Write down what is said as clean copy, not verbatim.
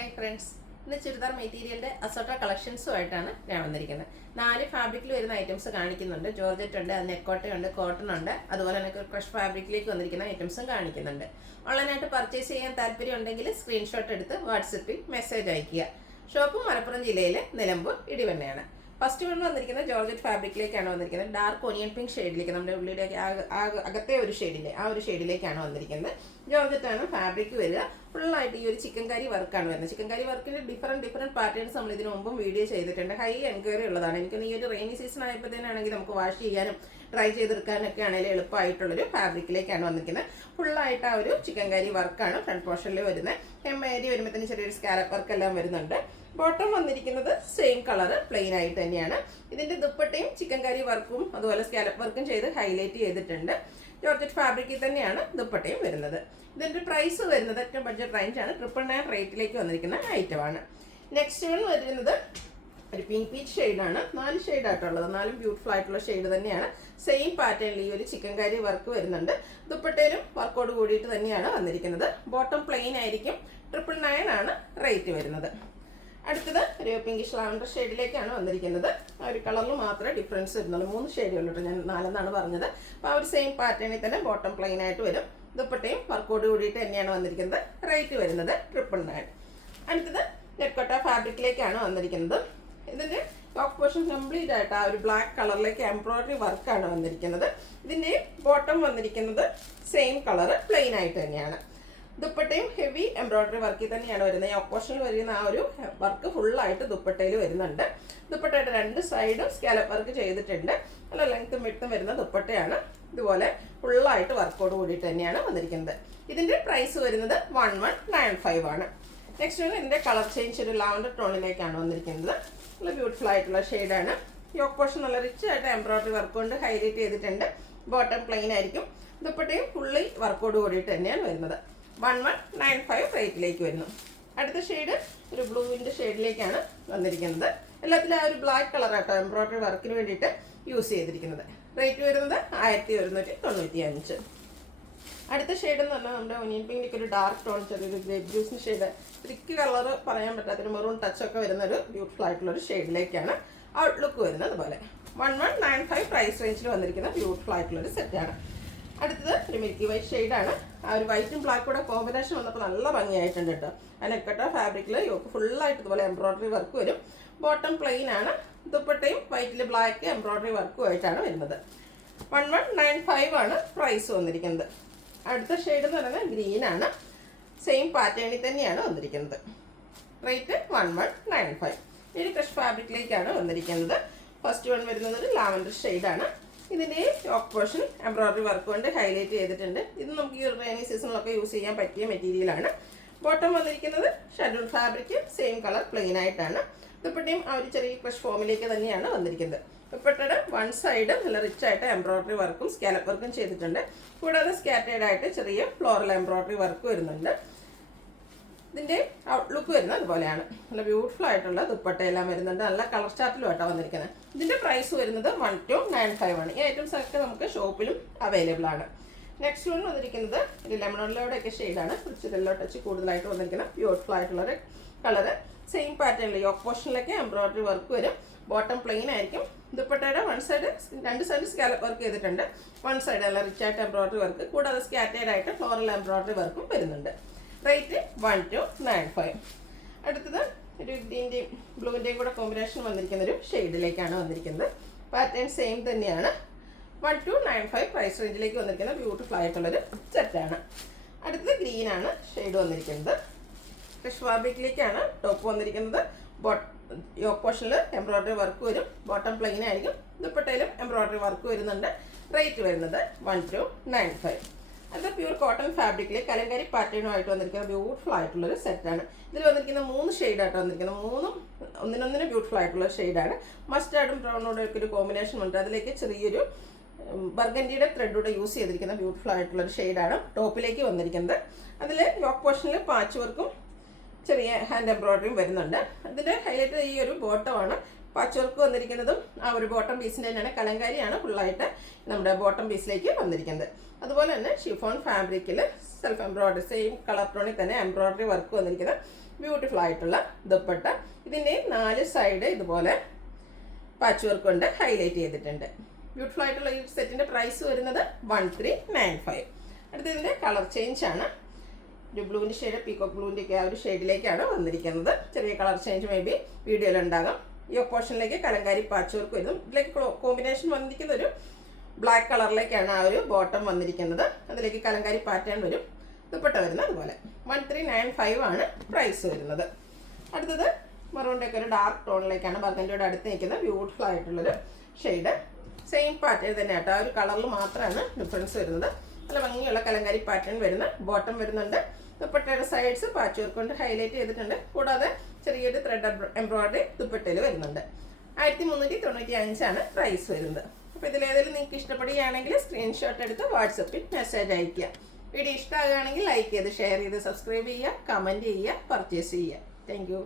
Hi friends, ഇന്ന് ചുരിദാർ മെറ്റീരിയലിൻ്റെ അസോട്ട കളക്ഷൻസുമായിട്ടാണ് ഞാൻ വന്നിരിക്കുന്നത്. 4 ഫാബ്രിക്കിൽ വരുന്ന ഐറ്റംസ് കാണിക്കുന്നുണ്ട്. ജോർജറ്റ് ഉണ്ട്, നെക്കോട്ടയുണ്ട്, കോട്ടൺ ഉണ്ട്, അതുപോലെ തന്നെ ക്രഷ് ഫാബ്രിക്കിലേക്ക് വന്നിരിക്കുന്ന ഐറ്റംസും കാണിക്കുന്നുണ്ട്. ഓൺലൈനായിട്ട് പർച്ചേസ് ചെയ്യാൻ താല്പര്യം ഉണ്ടെങ്കിൽ സ്ക്രീൻഷോട്ട് എടുത്ത് വാട്സപ്പിൽ മെസ്സേജ് അയയ്ക്കുക. ഷോപ്പ് മലപ്പുറം ജില്ലയിലെ നിലമ്പൂർ ഇടിവണ്ണയാണ്. ഫസ്റ്റ് വൺ വന്നിരിക്കുന്നത് ജോർജറ്റ് ഫാബ്രിക്കിലേക്കാണ് വന്നിരിക്കുന്നത്. ഡാർക്ക് ഒനിയൻ പിങ്ക് ഷെയ്ഡിലേക്ക്, നമ്മുടെ ഉള്ളിയുടെ അകത്തെ ഒരു ഷെയ്ഡില്ലേ ആ ഒരു ഷെയ്ഡിലേക്കാണ് വന്നിരിക്കുന്നത്. ജോർജറ്റാണ് ഫാബ്രിക് വരിക. ഫുള്ളായിട്ട് ഈ ഒരു ചിക്കൻ കറി വർക്കാണ് വരുന്നത്. ചിക്കൻ കറി വർക്കിൻ്റെ ഡിഫറെൻറ്റ് പാറ്റേൺസ് നമ്മൾ ഇതിനു മുമ്പും വീഡിയോ ചെയ്തിട്ടുണ്ട്. ഹൈ എൻക്വയറി ഉള്ളതാണ്. എനിക്കൊന്ന് ഈ ഒരു റെയിനി സീസൺ ആയപ്പോഴത്തേനാണെങ്കിൽ നമുക്ക് വാഷ് ചെയ്യാനും ഡ്രൈ ചെയ്തെടുക്കാനൊക്കെ ആണെങ്കിലും എളുപ്പമായിട്ടുള്ളൊരു ഫാബ്രിക്കിലേക്കാണ് വന്നിരിക്കുന്നത്. ഫുള്ളായിട്ട് ആ ഒരു ചിക്കൻ കറി വർക്കാണ് ഫ്രണ്ട് പോർഷനിൽ വരുന്നത്. ഏരി വരുമ്പോഴത്തേന് ചെറിയൊരു സ്കാലപ്പ് വർക്കെല്ലാം വരുന്നുണ്ട്. ബോട്ടം വന്നിരിക്കുന്നത് സെയിം കളർ പ്ലെയിൻ ആയിട്ട് തന്നെയാണ്. ഇതിൻ്റെ ദുപ്പട്ടയും ചിക്കൻ കറി വർക്കും അതുപോലെ സ്കാലപ്പ് വർക്കും ചെയ്ത് ഹൈലൈറ്റ് ചെയ്തിട്ടുണ്ട്. ജോർജറ്റ് ഫാബ്രിക്കിൽ തന്നെയാണ് ദുപ്പട്ടയും വരുന്നത്. ഇതിൻ്റെ പ്രൈസ് വരുന്നത് ഏറ്റവും ബഡ്ജറ്റ് റേഞ്ചാണ്. 999 റേറ്റിലേക്ക് വന്നിരിക്കുന്ന ഐറ്റമാണ്. നെക്സ്റ്റ് വൺ വരുന്നത് ഒരു പിങ്ക് പീച്ച് ഷെയ്ഡാണ്. 4 ഷെയ്ഡായിട്ടുള്ളത്. 4 ബ്യൂട്ടിഫുൾ ആയിട്ടുള്ള ഷെയ്ഡ് തന്നെയാണ്. സെയിം പാറ്റേണിൽ ഈ ഒരു ചിക്കൻ കറി വർക്ക് വരുന്നുണ്ട്. ദുപ്പട്ടയിലും വർക്കോട് കൂടിയിട്ട് തന്നെയാണ് വന്നിരിക്കുന്നത്. ബോട്ടം പ്ലെയിൻ ആയിരിക്കും. 999 ആണ് റേറ്റ് വരുന്നത്. അടുത്തത് ഒരു പിങ്കിഷ് ലാവൻഡർ ഷെയ്ഡിലേക്കാണ് വന്നിരിക്കുന്നത്. ആ ഒരു കളറിൽ മാത്രമേ ഡിഫറൻസ് വരുന്നുള്ളൂ. 3 ഷെയ്ഡുള്ളൂ കേട്ടോ, ഞാൻ 4 പറഞ്ഞത്. അപ്പോൾ ആ ഒരു സെയിം പാറ്റേണിൽ തന്നെ ബോട്ടം പ്ലെയിൻ ആയിട്ട് വരും. ദുപ്പട്ടയും വർക്കോട് കൂടിയിട്ട് തന്നെയാണ് വന്നിരിക്കുന്നത്. റേറ്റ് വരുന്നത് 999. അടുത്തത് നെക്കോട്ട ഫാബ്രിക്കിലേക്കാണ് വന്നിരിക്കുന്നത്. ഇതിൻ്റെ ടോപ്പ് പോർഷൻ കംപ്ലീറ്റ് ആയിട്ട് ആ ഒരു ബ്ലാക്ക് കളറിലേക്ക് എംബ്രോയിഡറി വർക്കാണ് വന്നിരിക്കുന്നത്. ഇതിൻ്റെ ബോട്ടം വന്നിരിക്കുന്നത് സെയിം കളർ പ്ലെയിൻ ആയിട്ട് തന്നെയാണ്. ദുപ്പട്ടയും ഹെവി എംബ്രോയിഡറി വർക്കിൽ തന്നെയാണ് വരുന്നത്. ഈ ഓപ്പോഷനിൽ വരുന്ന ആ ഒരു വർക്ക് ഫുള്ളായിട്ട് ദുപ്പട്ടയിൽ വരുന്നുണ്ട്. ദുപ്പട്ടയുടെ 2 സൈഡും സ്കാലപ്പ് വർക്ക് ചെയ്തിട്ടുണ്ട്. നല്ല ലെങ്ത്തും വിട്ടും വരുന്ന ദുപ്പട്ടയാണ്. ഇതുപോലെ ഫുള്ളായിട്ട് വർക്കോട് കൂടിയിട്ട് തന്നെയാണ് വന്നിരിക്കുന്നത്. ഇതിൻ്റെ പ്രൈസ് വരുന്നത് 1195 ആണ്. നെക്സ്റ്റ് ഇതിൻ്റെ കളർ ചേഞ്ച് ഒരു ലാവൻഡർ ടോണിലേക്കാണ് വന്നിരിക്കുന്നത്. നല്ല ബ്യൂട്ടിഫുൾ ആയിട്ടുള്ള ഷെയ്ഡാണ്. യോക്ക് പോർഷൻ നല്ല റിച്ച് ആയിട്ട് എംബ്രോയിഡറി വർക്ക് കൊണ്ട് ഹൈലൈറ്റ് ചെയ്തിട്ടുണ്ട്. ബോട്ടം പ്ലെയിൻ ആയിരിക്കും. ദുപ്പട്ടയും ഫുള്ളി വർക്കോട് കൂടിയിട്ട് തന്നെയാണ് വരുന്നത്. 1195 റേറ്റിലേക്ക് വരുന്നു. അടുത്ത ഷെയ്ഡ് ഒരു ബ്ലൂവിൻ്റെ ഷെയ്ഡിലേക്കാണ് വന്നിരിക്കുന്നത്. എല്ലാത്തിലും ആ ഒരു ബ്ലാക്ക് കളറാട്ടോ എംബ്രോയിഡറി വർക്കിന് വേണ്ടിയിട്ട് യൂസ് ചെയ്തിരിക്കുന്നത്. റേറ്റ് വരുന്നത് 1195. അടുത്ത ഷെയ്ഡ് എന്ന് പറഞ്ഞാൽ നമ്മുടെ ഒനിയൻ പിങ്കിലേക്ക് ഒരു ഡാർക്ക് ടോൺ ചെറിയൊരു ഗ്രേപ്പ് ജ്യൂസിന് ഷെയ്ഡ്, ത്രിക്ക് കളർ പറയാൻ പറ്റാത്തൊരു മെറൂൺ ടച്ചൊക്കെ വരുന്നൊരു ബ്യൂട്ടിഫുൾ ആയിട്ടുള്ളൊരു ഷെയ്ഡിലേക്കാണ് ഔട്ട്ലുക്ക് വരുന്നത്. അതുപോലെ 1195 പ്രൈസ് റേഞ്ചിൽ വന്നിരിക്കുന്ന ബ്യൂട്ടിഫുൾ ആയിട്ടുള്ളൊരു സെറ്റാണ്. അടുത്തത് ഒരു മിൽക്കി വൈറ്റ് ഷെയ്ഡാണ്. ആ ഒരു വൈറ്റും ബ്ലാക്കും കൂടെ കോമ്പിനേഷൻ വന്നപ്പോൾ നല്ല ഭംഗിയായിട്ടുണ്ട് കേട്ടോ. ആ നെക്കട്ട ഫാബ്രിക്കിൽ യോക്ക് ഫുള്ളായിട്ട് ഇതുപോലെ എംബ്രോയിഡറി വർക്ക് വരും. ബോട്ടം പ്ലെയിൻ ആണ്. ദുപ്പട്ടയും വൈറ്റിൽ ബ്ലാക്ക് എംബ്രോയിഡറി വർക്കുമായിട്ടാണ് വരുന്നത്. 1195 ആണ് പ്രൈസ് വന്നിരിക്കുന്നത്. അടുത്ത ഷെയ്ഡ് എന്ന് പറയുന്നത് ഗ്രീനാണ്. സെയിം പാറ്റേണിൽ തന്നെയാണ് വന്നിരിക്കുന്നത്. റേറ്റ് 1195. ഇനി ക്രഷ് ഫാബ്രിക്കിലേക്കാണ് വന്നിരിക്കുന്നത്. ഫസ്റ്റ് വൺ വരുന്നത് ഒരു ലാവൻഡർ ഷെയ്ഡാണ്. ഇതിൻ്റെ യോക്ക് പോർഷൻ എംബ്രോയിഡറി വർക്ക് കൊണ്ട് ഹൈലൈറ്റ് ചെയ്തിട്ടുണ്ട്. ഇത് നമുക്ക് ഈ റെയിനി സീസണിലൊക്കെ യൂസ് ചെയ്യാൻ പറ്റിയ മെറ്റീരിയലാണ്. ബോട്ടം വന്നിരിക്കുന്നത് schedule fabric same colour plain ആയിട്ടാണ്. ദുപ്പട്ടയും ആ ഒരു ചെറിയ ക്രഷ് ഫോമിലേക്ക് തന്നെയാണ് വന്നിരിക്കുന്നത്. ദുപ്പട്ടയുടെ 1 സൈഡ് നല്ല റിച്ച് ആയിട്ട് എംബ്രോയിഡറി വർക്കും സ്കാലപ്പ് വർക്കും ചെയ്തിട്ടുണ്ട്. കൂടാതെ സ്കാറ്റേഡ് ആയിട്ട് ചെറിയ ഫ്ലോറൽ എംബ്രോയിഡറി വർക്ക് വരുന്നുണ്ട്. ഇതിൻ്റെ ഔട്ട്ലുക്ക് വരുന്നത് അതുപോലെയാണ്. നല്ല ബ്യൂട്ടിഫുൾ ആയിട്ടുള്ള ദുപ്പട്ടയെല്ലാം വരുന്നുണ്ട്. നല്ല കളർ ചാർട്ടിലും ആയിട്ടാണ് വന്നിരിക്കുന്നത്. ഇതിൻ്റെ പ്രൈസ് വരുന്നത് 1295 ആണ്. ഈ ഐറ്റംസ് ഒക്കെ നമുക്ക് ഷോപ്പിലും അവൈലബിൾ ആണ്. നെക്സ്റ്റ് വൺ വന്നിരിക്കുന്നത് ഒരു ലെമണോളിലൂടെ ഒക്കെ ഷെയ്ഡാണ്. കുറച്ച് യെല്ലോ ടച്ച് കൂടുതലായിട്ട് വന്നിരിക്കുന്ന ബ്യൂട്ടിഫുൾ ആയിട്ടുള്ളൊരു കളറ്. സെയിം പാറ്റേണിൽ യോക്ക് പോർഷനിലൊക്കെ എംബ്രോയിഡറി വർക്ക് വരും. ബോട്ടം പ്ലെയിൻ ആയിരിക്കും. ദുപ്പട്ടയുടെ 2 സൈഡ് സ്കാലപ്പ് വർക്ക് ചെയ്തിട്ടുണ്ട്. 1 സൈഡ് നല്ല റിച്ച് ആയിട്ട് എംബ്രോയിഡറി വർക്ക്, കൂടാതെ സ്കാറ്റേഡ് ആയിട്ട് ഫ്ലോറൽ എംബ്രോയിഡറി വർക്കും വരുന്നുണ്ട്. റേറ്റ് 1295. അടുത്തത് ഒരു ഗ്രീൻ്റെയും ബ്ലൂവിൻ്റെയും കൂടെ കോമ്പിനേഷൻ വന്നിരിക്കുന്ന ഒരു ഷെയ്ഡിലേക്കാണ് വന്നിരിക്കുന്നത്. പാറ്റേൺ സെയിം തന്നെയാണ്. 1295 പ്രൈസ് റേഞ്ചിലേക്ക് വന്നിരിക്കുന്ന ബ്യൂട്ടിഫുൾ ആയിട്ടുള്ളൊരു സെറ്റാണ്. അടുത്തത് ഗ്രീനാണ് ഷെയ്ഡ് വന്നിരിക്കുന്നത്. ക്രഷ് ഫാബ്രിക്കിലേക്കാണ് ടോപ്പ് വന്നിരിക്കുന്നത്. യോക്ക് പോർഷനിൽ എംബ്രോയിഡറി വർക്ക് വരും. ബോട്ടം പ്ലെയിൻ ആയിരിക്കും. ദുപ്പട്ടയിലും എംബ്രോയിഡറി വർക്ക് വരുന്നുണ്ട്. റേറ്റ് വരുന്നത് 1295. അത് പ്യൂർ കോട്ടൺ ഫാബ്രിക്കിൽ കലങ്കാരി പാറ്റേണുമായിട്ട് വന്നിരിക്കുന്ന ബ്യൂട്ടിഫുൾ ആയിട്ടുള്ളൊരു സെറ്റാണ്. ഇതിൽ വന്നിരിക്കുന്ന 3 ഷെയ്ഡായിട്ട് വന്നിരിക്കുന്നത്. 3ഉം ഒന്നിനൊന്നിന് ബ്യൂട്ടിഫുൾ ആയിട്ടുള്ള ഷെയ്ഡാണ്. മസ്റ്റാർഡും ബ്രൗണോടെ ഒക്കെ ഒരു കോമ്പിനേഷൻ ഉണ്ട്. അതിലേക്ക് ചെറിയൊരു ബർഗൻഡിയുടെ ത്രെഡൂടെ യൂസ് ചെയ്തിരിക്കുന്ന ബ്യൂട്ടിഫുൾ ആയിട്ടുള്ളൊരു ഷെയ്ഡാണ് ടോപ്പിലേക്ക് വന്നിരിക്കുന്നത്. അതിൽ യോക്ക് പോർഷനിൽ പാച്ച് വർക്കും ചെറിയ ഹാൻഡ് എംബ്രോയിഡറിയും വരുന്നുണ്ട്. അതിൻ്റെ ഹൈലൈറ്റ് ഈ ഒരു ബോട്ടമാണ്. പാച്ച് വർക്ക് വന്നിരിക്കുന്നതും ആ ഒരു ബോട്ടം പീസിൻ്റെ തന്നെയാണ്. കലങ്കാരിയാണ് ഫുള്ളായിട്ട് നമ്മുടെ ബോട്ടം പീസിലേക്ക് വന്നിരിക്കുന്നത്. അതുപോലെ തന്നെ ഷിഫോൺ ഫാബ്രിക്കിൽ സെൽഫ് എംബ്രോയിഡറി സെയിം കളർ ടോണിൽ തന്നെ എംബ്രോയിഡറി വർക്ക് വന്നിരിക്കുന്നത്. ബ്യൂട്ടിഫുൾ ആയിട്ടുള്ള ദുപ്പട്ട. ഇതിൻ്റെ 4 സൈഡ് ഇതുപോലെ പാച്ച് വർക്ക് കൊണ്ട് ഹൈലൈറ്റ് ചെയ്തിട്ടുണ്ട്. ബ്യൂട്ടിഫുൾ ആയിട്ടുള്ള ഈ സെറ്റിൻ്റെ പ്രൈസ് വരുന്നത് 1395. അടുത്തതിൻ്റെ കളർ ചേഞ്ച് ആണ്. ഒരു ബ്ലൂവിൻ്റെ ഷെയ്ഡ്, പീകോക്ക് ബ്ലൂവിൻ്റെ ഒക്കെ ആ ഒരു ഷെയ്ഡിലേക്കാണ് വന്നിരിക്കുന്നത്. ചെറിയ കളർ ചേഞ്ച് മേ ബി വീഡിയോയിലുണ്ടാകാം. ഈ പോർഷനിലേക്ക് കലങ്കാരി പാച്ച് വർക്ക് വരും. ഇതിലേക്ക് കോമ്പിനേഷൻ വന്നിരിക്കുന്ന ഒരു ബ്ലാക്ക് കളറിലേക്കാണ് ആ ഒരു ബോട്ടം വന്നിരിക്കുന്നത്. അതിലേക്ക് കലങ്കാരി പാറ്റേൺ വരും. ദുപ്പട്ട വരുന്നത് അതുപോലെ 1395 ആണ് പ്രൈസ് വരുന്നത്. അടുത്തത് മറൂണിൻ്റെ ഒക്കെ ഒരു ഡാർക്ക് ടോണിലേക്കാണ് ബർഗൻഡിയുടെ അടുത്ത് നിൽക്കുന്ന ബ്യൂട്ടിഫുൾ ആയിട്ടുള്ളൊരു ഷെയ്ഡ്. സെയിം പാറ്റേൺ തന്നെ ആട്ടോ, ആ ഒരു കളറിൽ മാത്രമാണ് ഡിഫറൻസ് വരുന്നത്. നല്ല ഭംഗിയുള്ള കലങ്കാരി പാറ്റേൺ വരുന്ന ബോട്ടം വരുന്നുണ്ട്. ദുപ്പട്ടയുടെ സൈഡ്സ് പാച്ച് വർക്ക് കൊണ്ട് ഹൈലൈറ്റ് ചെയ്തിട്ടുണ്ട്. കൂടാതെ ചെറിയൊരു ത്രെഡ് എംബ്രോയിഡറി ദുപ്പട്ടയിൽ വരുന്നുണ്ട്. 1395 ആണ് പ്രൈസ് വരുന്നത്. അപ്പോൾ ഇതിലേതെങ്കിലും നിങ്ങൾക്ക് ഇഷ്ടപ്പെടുകയാണെങ്കിൽ സ്ക്രീൻഷോട്ട് എടുത്ത് വാട്സപ്പിൽ മെസ്സേജ് അയയ്ക്കുക. വീഡിയോ ഇഷ്ടമാകുകയാണെങ്കിൽ ലൈക്ക് ചെയ്ത് ഷെയർ ചെയ്ത് സബ്സ്ക്രൈബ് ചെയ്യുക, കമൻറ്റ് ചെയ്യുക, പർച്ചേസ് ചെയ്യുക. താങ്ക്